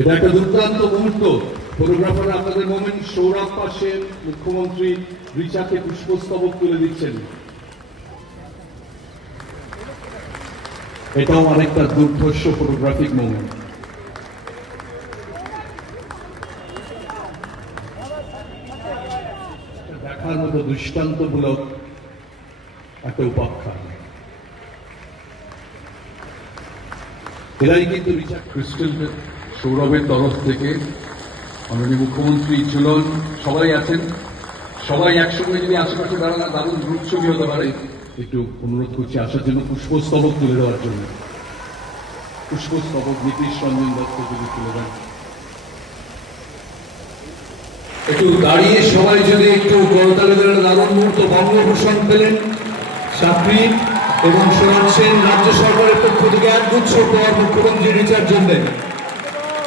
এটা একটা দুর্দান্ত মুহূর্ত। ফটোগ্রাফার আপনাদের মোমেন্ট সৌরভ পাশে মুখ্যমন্ত্রী রিচাকে পুষ্পস্তবক তুলে দিচ্ছেন। এটাও অনেকটা দুর্ধর্ষ ফটোগ্রাফিক মোমেন্ট। দেখার মতো দৃষ্টান্তমূলক একটা উপাখ্যান। এরাই কিন্তু রিচা ক্রিস্টাল সৌরভের তরফ থেকে মাননীয় মুখ্যমন্ত্রী ঝুলন সবাই আছেন, সবাই একসঙ্গে যদি আশেপাশে দাঁড়ানো দারুণ গ্রুপ ছবি হতে পারে। একটু অনুরোধ করছি আসার জন্য, পুষ্পস্তবক তুলে দেওয়ার জন্য। পুষ্পস্তবক নীতিশ রঞ্জন দত্ত যদি তুলে দেন। একটু দাঁড়িয়ে সবাই যদি একটু করতালি দেন। দারুণ মুহূর্ত। বঙ্গভূষণ পেলেন সাপ্রি এবং শোনাচ্ছেন রাজ্য সরকারের পক্ষ থেকে একগুচ্ছ উপহার মুখ্যমন্ত্রী রিচার জন্য।